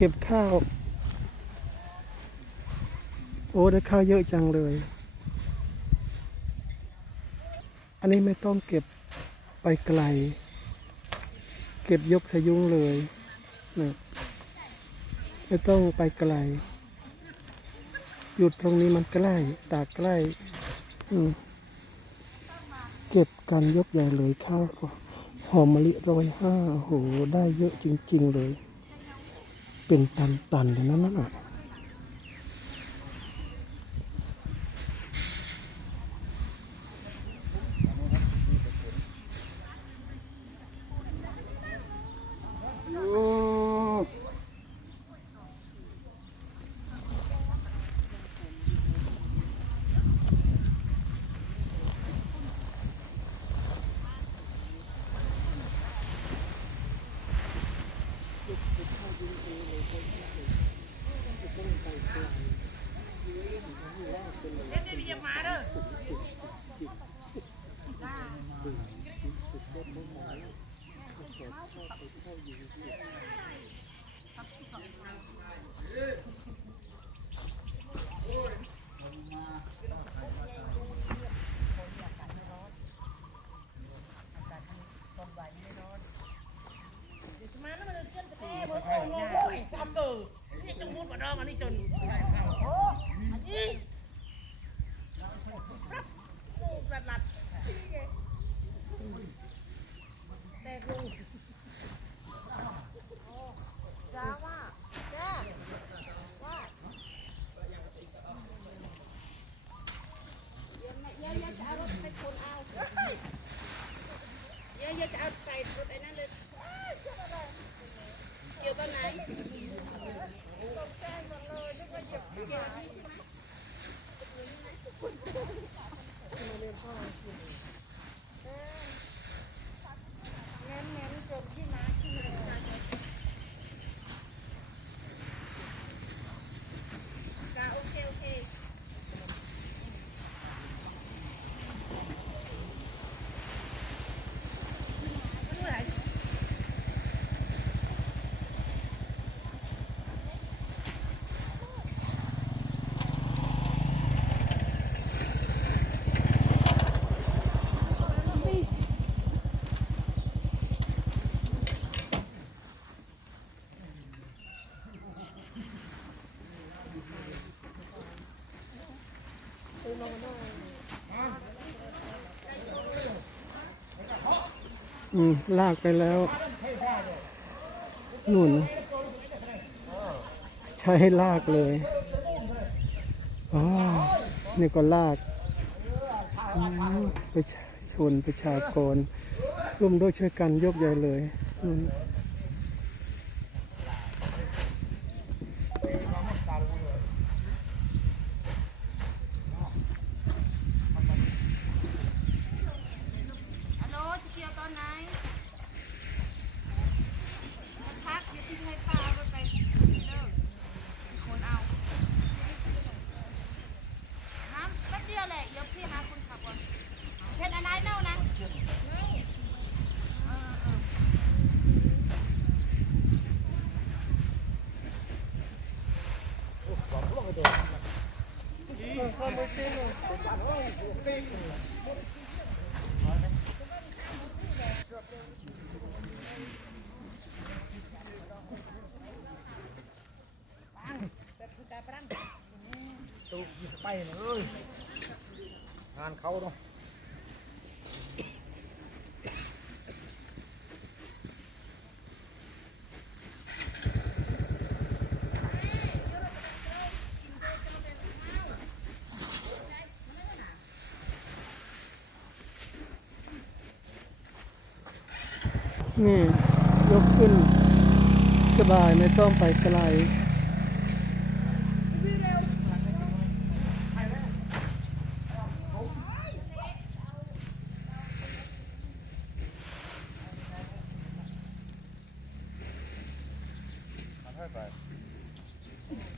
เก็บข้าว โอ้ได้ข้าวเยอะจังเลย อันนี้ไม่ต้องเก็บไปไกล เก็บยกสยุงเลยนะไม่ต้องไปไกล หยุดตรงนี้มันใกล้ ตากใกล้ เก็บกันยกใหญ่เลยข้าวหอมมะลิร้อยห้าโอ้โหได้เยอะจริง ๆ เลย เป็นตันๆเลยนะนั่นอะมา อืม ลากไปแล้วนุ่นใช้ให้ลากเลยอ๋อนี่ก็ลาก ไปชนประชากรร่วมด้วยช่วยกันยกใหญ่เลยนู่น ฮัลโหลจะเกี่ยวตอนไหนพักเดี๋ยวทิ้งให้ป้าเอารถไปเลิกคนเอาน้ำแป๊บเดียวแหละเดี๋ยวพี่หาคนขับก่อนเพชรอะไรเน่านะเออเออ ตูยิง ไปเลยงานเขาเนาะนี่ยกขึ้นสบายไม่ต้องไปไก ลเ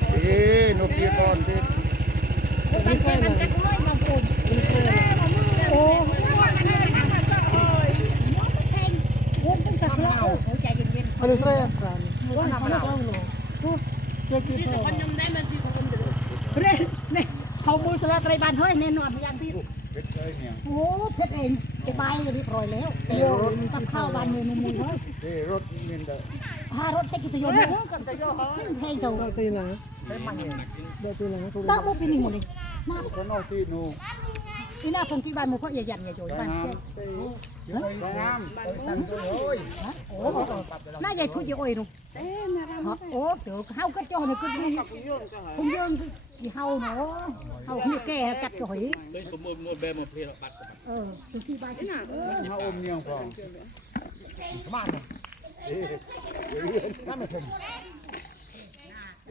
ปเนี่ยสั้นละเฮ็ดอยู่มาเองเนาะเออต้องนี่ก็ก็เลยโอยชื่อนะนั่นแหละเดี๋ยวจะเลยนี่จำปีบารอขึ้นมาว่ะตีจำยกขนมอะเอ๊ะจำโยเตรนอยู่สระโจรตะบ้านเดินนปีนปีบ้านติดอ่ายำท่าแต่จอแจกโลมาจะมันเอ้นปีบ้าใจเลยมาปุ่มโอ้มันได้ทำมาเอ้ยวงตั้งแต่เราใจเย็นอันนี้แรกกันๆว่าน้ำมันเอาเจ้ากี่ตัวเร่เนี่ยเขามูสลาไตรบานเฮ้ยแน่นอนพยานพี่โอ้เพชรเองเก็บใบเรียบร้อยแล้วเต็มกับข้าวบานเมนูมูลเฮ้ยเอ้รถมินเดพารถเต็กิตโยนตะโยเฮ้ยให้เจ้าเราตีหนาเดี๋ยวตีหนาถูกตั้งว่าปีนี้หมดเลยนนอกที่นูอีน่าคนที่บ้านมูเพราะใหญ่ยันใหโจยบ้านเจ๊น้ำตั้งตัวโอ้ยโอ้น่า หญ่ทุกยี่อ้อยนุ่งโอ้เดี๋ยวเฮาก็จ่อเนี่ยก็ดีผมยืนยี่เฮาเนาะเฮาเนี่ยแก่กัดจ่อยเออถึงที่บ้านที่น่ะมาอมเนียงพ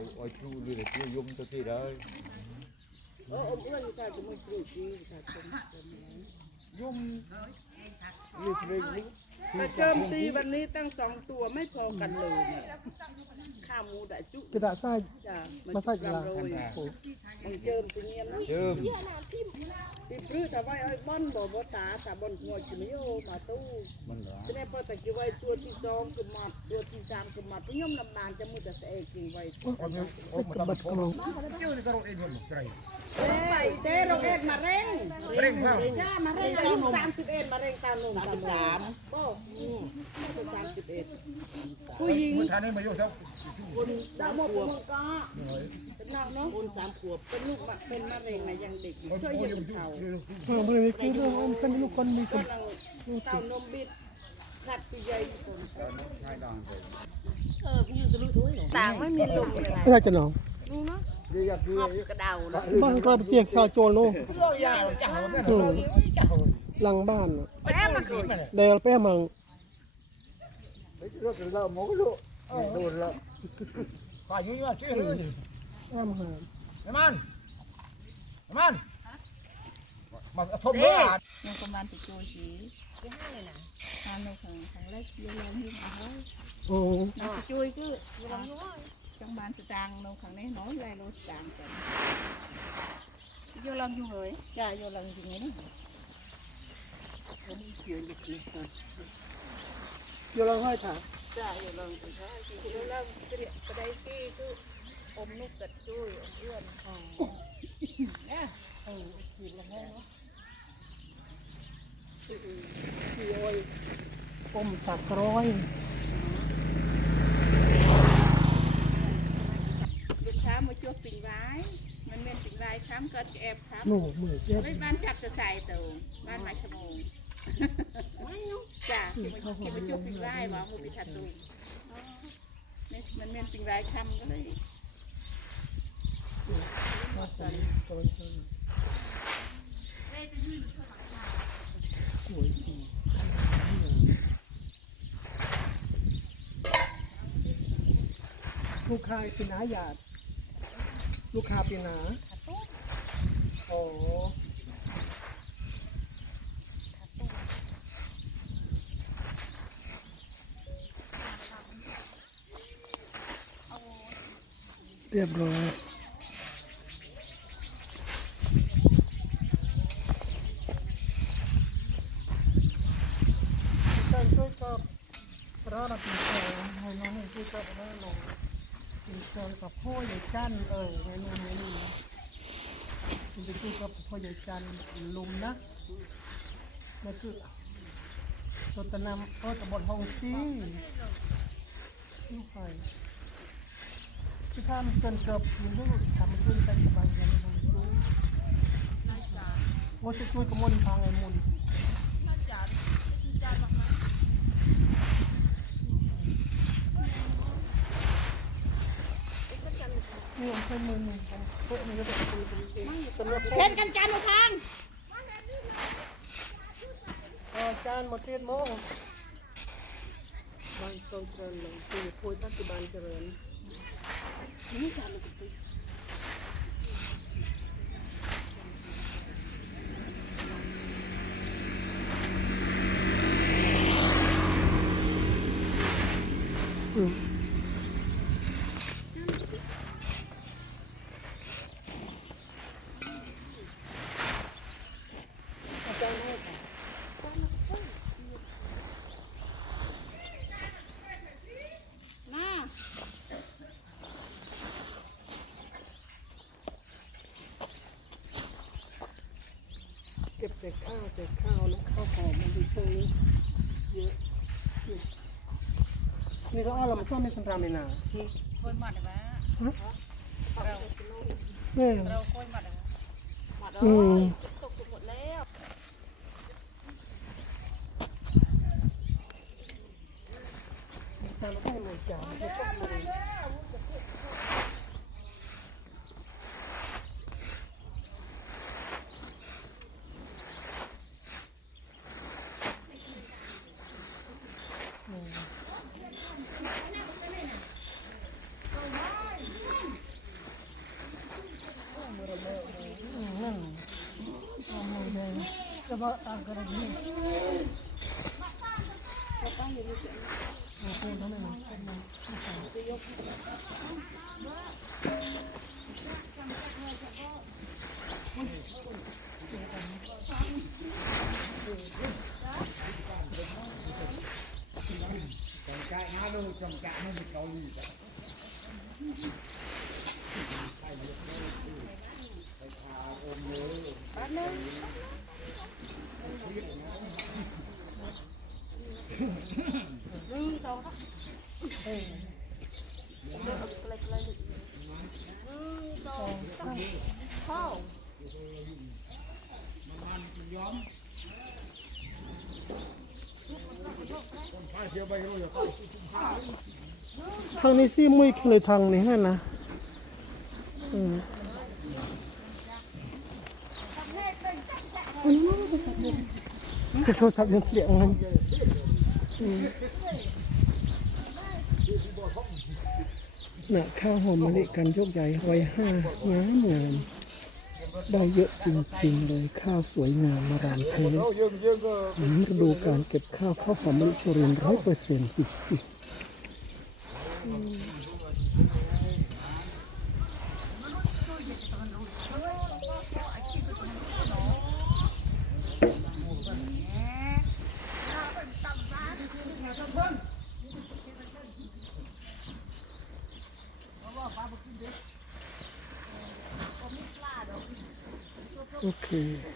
องมาเนาะเอ้น้ำไม่ถึงโอ้ยชูเลยชูยมตัวที่ได้ยุ่มนี่สิเลย มาโจมตีวันนี้ตั้งสองตัวไม่พอกันเลยเนี่ยข้าวหมูดะจุกระดาษทราย จ้ะมาใส่กระลำดาษโรยมันเจิมตัวเนี้ยนะเดิมตีปลื้อแต่ไว้ไอ้บ้อนบ่บ่ตาแต่บ้อนหัวจิมโยมาตู้มันเหรอฉะนั้นพอแต่กี้ไว้ตัวที่สองคือมัดตัวที่สามคือมัดพี่ยมลำนานจะมุดแต่เสกจริงไว้โอ้ยโอ้ยมันกระต้องบัดกลองเกี่ยวกับรถเองมันไตรเอ้ยเต้เราเอ็ดมาเร่งเร่งเข้าจ้ามาเร่งอายุสามสิบเอ็ดมาเร่งตามหนุ่มตามสามโอ้สามสิบเอ็ดผู้หญิงมือทานนี่มาอยู่เท่าคนสามขวบก็เป็นนอกเนาะคนสามขวบเป็นลูกมะเป็นมะเร็งนะยังเด็กอยู่ช่วยยืนเขาเออมันมีคือเรื่องมันเป็นลูกคนมีคก็นลังเต้านมบิดขัดปีใหญ่คนง่ายดังเลยต่างไม่มีลมเลยไม่ใช่จะหนองเรียกคือหอบกระเดาเนาะบ้านก็เตียงข้าวโจรลูกยาวจ้าแม่อืมจ้า หลังบ้านน่ะแป้มันคือเดลแป้มังรถเราหมกลูกโดนแล้วฝ่ายยืนว่าชื่อเลยแป้มหาไอ้มันไอ้มันมาทบเมื่อยังประมาณติดโจยสีที่ห้าเลยนะทานในของของเล็กเยอะแล้วที่มาเฮ้ยโอยก็ลองย้อยจังบานสตางค์เราขังนี้น้อยเลยเราอยู่ลยจ้าโยลังอยู่ไงนี่เดี๋ยวเราให้ถามจ้าโยลังอยู่ใช่โยลังกระเดกระไดกี้คืออมนุกกัดจุ้ยอมเอื้อนเนี่ยเออกินละแม่เนาะอมสักร้อยลูกค้ามาช่วยปิงไว้มันเป็นปิงไว้ค้ำก็แอบค้ำหนูมือเจ็บไว้บ้านจับจะใส่เตาบ้านไม้ขโมง จ้ะที่มันที่มันจุกปิงไร่บ่มือไปทัดตูนี่มันเป็นปิงไร่คำก็เลยสวยจริงลูกค้าเป็นหาหยาดลูกค้าเป็นหาอ๋อ เรียบร้อยช่วยกับพระราปีแองให้น้องให้ช่วยกับพระลงปีแอกับพ่อใหญ่จันเออให้นู่นให้นี่คุณจะช่วยกับพ่อใหญ่จันลุมนะนั่นคือตัวตะนำเออตะบนห้องซีลูกไฟ ที่ทำเกินเกือบยินดีทำขึ้นเป็นบางอย่างของช่วยว่าจะช่วยกมลทางไอ้มุนนี่ผมเคยมือหนึ่งของเพ่นกันจานมาทางอาจารย์หมดเทศโมงบ้านทรงเจริญหลวงปู่พูดปัจจุบันเจริญ ห แต่ข้าวแต่ข้าวนะข้าวหอมมันดีเชิงนี้เยอะนี่ก็อ้อเรามาช่วยในสัมรามินาคนหมัดเลยไหมเนี่ยเราคนหมัดเลยหมัดอืมตกหมดแล้วจานให้หมดจา นให้ตกเลยจะมาต่างกันอย่างนี้ ทางนี้ซี่มุ้ยเลยทางนี้นั่นนะอืมโทรศัพท์ยังเสียงมัน หนักข้าวหอมมะลิกันยกใหญ่ร้อยห้าน้ำงามได้เยอะจริงๆเลยข้าวสวยงามมารามเทนี้ฤดูการเก็บข้าวข้าวหอมมะลิชรินร้อยเปอร์เซ็นต์จริงๆ โ